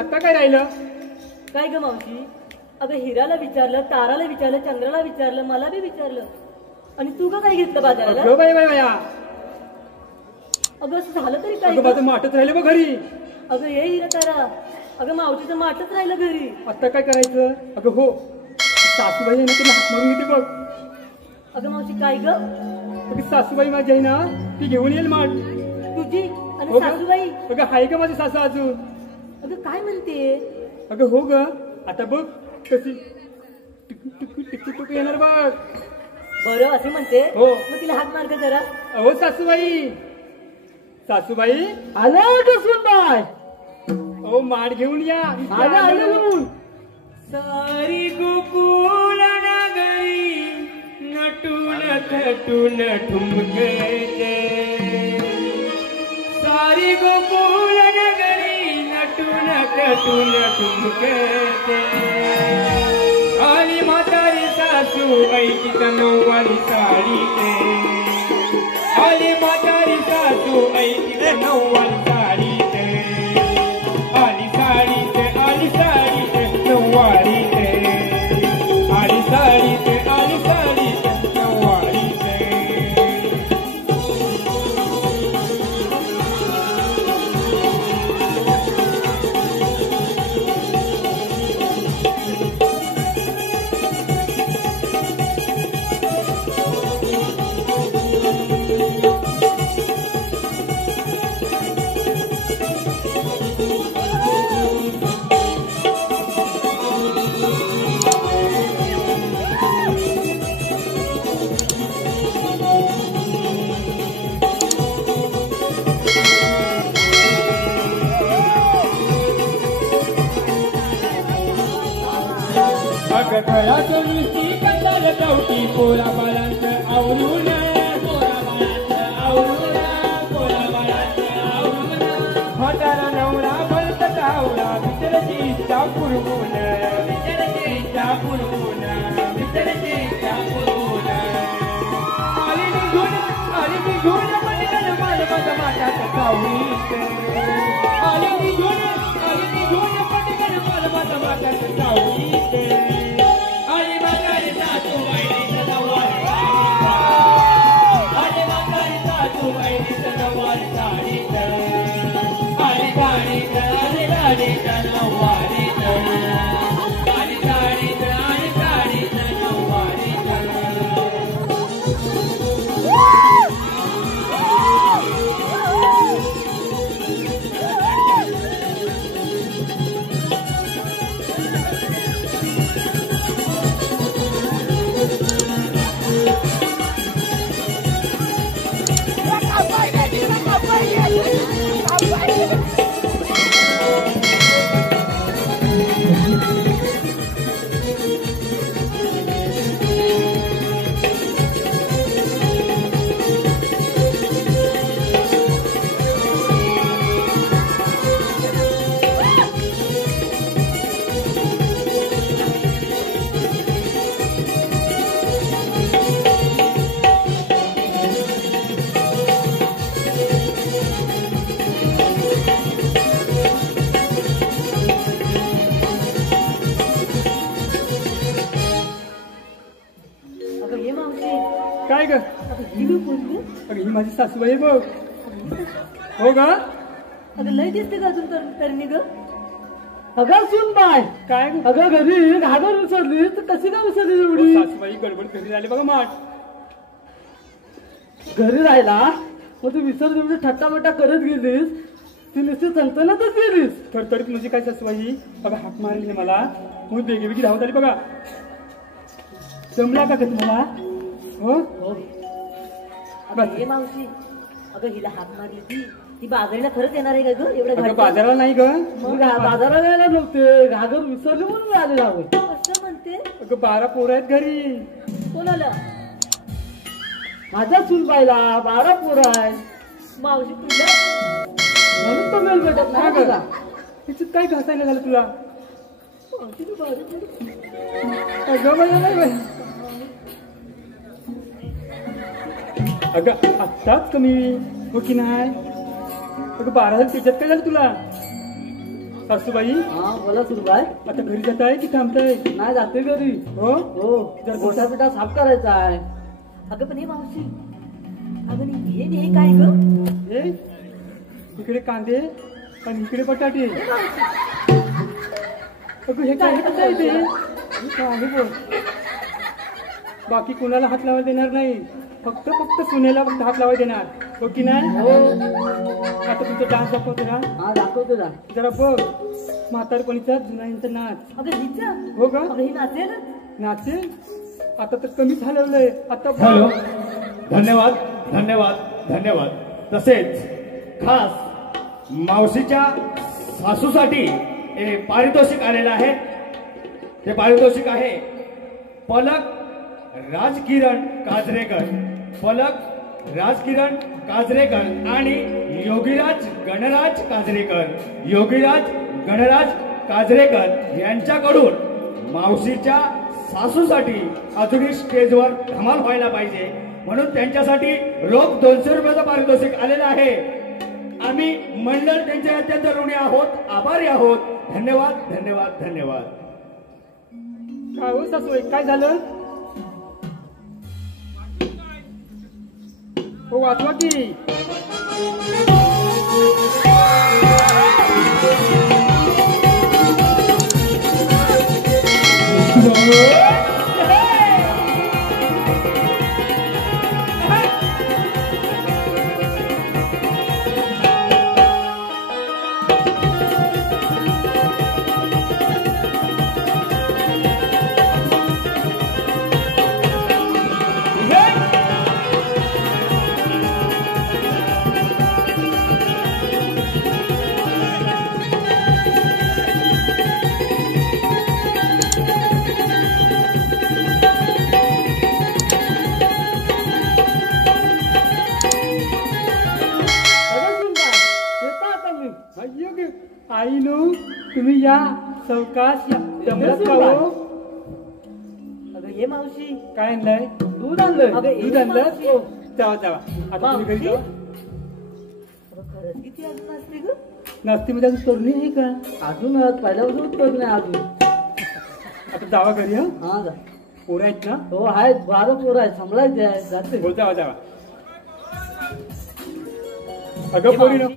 आता काय राहिलं? काय ग मावशी? अगं हिराला विचारलं, ताराला विचारलं, चंद्राला विचारलं, मला बी विचारलं, आणि तू का काय घेतलं बाजाराला? अगं बाई बाई, अगं असं झालं तरी काय? अगं माझं माटच राहिलं बघ घरी. अगं ये हिरा तारा, अगं मावशीचं माटच राहिलं घरी. आता काय करायचं? अगं हो, सासूबाई आहे ना, ती हात मारून घेते बघ. अगं मावशी काय ग? अगं सासूबाई माझी आहे ना, ती घेऊन येईल माठ. तुझी आणि सासूबाई? अगं हाय का माझी सासू अजून? अगं काय म्हणते? अगं हो ग, आता बघ कशी टिकू येणार बघ. बरं असे म्हणते हो. मग तिला हाक मार का जरा. अहो सासूबाई, सासूबाई आलं कसून बाय. अहो माठ घेऊन या. आलं. सारी गोकुळ नगरी नटून थटून ठुमके, सारी गोकुळ नगरी नटून थटून ठुमके, आली म्हातारी सासूबाई तिथं नऊवारी साडी ते, आली म्हातारी सासूबाई तिथं नऊवारी साडी ते, आली साडी ते, आली साडी ते नऊवारी ते, आली साडी ते, आली साडी ते नऊवारी ते. गळ्याचं नुसती कंदाल गावठी पोराबाळांचं आवरून, पोराबाळांचं आवरून, पोराबाळांचं आवरून, म्हातारा नवरा भरत गावला विचारची इच्छा पुरवून, विचारची इच्छा पुरवून, विचारची इच्छा पुरवून, आली निघून म्हणलं माझं माझं माझ्यात गावडीत, आली निघून म्हणलं माझं माझं माझ्यात गावडीत. काय ग? अगं ही माझी सासूबाई बघ. हो ग? अगं लय दिसते का अजून तरणी ग? अगं सुन बाय. काय अगं घरी घागर विसरली तर कशी काय विसरली एवढी? सासूबाई गडबड घरी राहिली बघा माठ. घरी राहिला मग तू विसरली म्हणजे थट्टामट्टा करत गेलीस, ती नुसती संतनतच गेलीस. थरथरीत म्हणजे काय सासूबाई? बघा हाक मारली मला, मग बेगी धावत आली बघा. जमला का तुम्हाला? हो मावशी, अगं हिला हाक मारली ती बाजारीला खरंच येणार आहे का ग? एवढं बाजाराला नाही ग, बाजाराला यायला नव्हते, घागर विसरले म्हणून आले जावं. असं म्हणते? अगं 12 पोरं आहेत घरी. कोणाला? माझ्या सुनबाईला 12 पोरं आहेत. मावशी तुला म्हणून तो मेल भेटत नाही का? तिचं काय घासायला झालं तुला? मावशी तू भारीच आहे. अगं बाई नाही बाई. अगं आत्ताच कमी हो की नाही. अगं 12,000 त्याच्यात काय झालं तुला. सासूबाई हा बोला सुरबाई. आता घरी जात आहे की थांबताय. नाही जाते घरी. हो हो जर गोठा पिठा साफ करायचा आहे. अगं पण हे मावशी अगं हे काय ग. हे इकडे कांदे आणि इकडे बटाटे. अगं हे काय कसं आहे ते. बाकी कोणाला हात लावायला देणार नाही. फक्त सोन्याला फक्त हात लावायला देणार हो की नाही. आता तुमचा डान्स दाखवतो ना. हा दाखवतो ना. जरा बघ म्हातारपणीचा जुनाईंचा नाच. अगं हिचा हो का. अगं ही नाचेल. नाचेल आता तर कमीच हलवलंय. आता हॅलो धन्यवाद धन्यवाद धन्यवाद. तसेच खास मावशीच्या सासूसाठी हे पारितोषिक आलेलं आहे. ते पारितोषिक आहे पलक राजकिरण काजरेकर. पलक राजकिरण काजरेकर आणि योगीराज गणराज काजरेकर. योगीराज गणराज काजरेकर यांच्याकडून मावशीच्या सासूसाठी अजूनही स्टेजवर धमाल व्हायला पाहिजे म्हणून त्यांच्यासाठी रोख 200 रुपयाचं पारितोषिक आलेलं आहे. आम्ही मंडळ त्यांचे अत्यंत ऋणी आहोत. आभारी आहोत. धन्यवाद धन्यवाद धन्यवाद. काय हो सासूबाई काय झालं. हो वाचवा की. आई नो तुम्ही या सावकाश या. दमलात का हो. अगं ये मावशी काय आणलंय. दूध आणलं. दूध आणलं. जावा जावा आता तुम्ही घरी जावा. खरंच किती अजून असते ग. नास्तीमध्ये अजून तरुणी आहे का. अजून पहिल्यापासून तर नाही अजून. आता जावा घरी. हा जा. पोरं आहेत ना. हो आहेत 12 पोरं आहेत सांभाळायचे आहे. जाते हो जावा जावा. अगं पोरी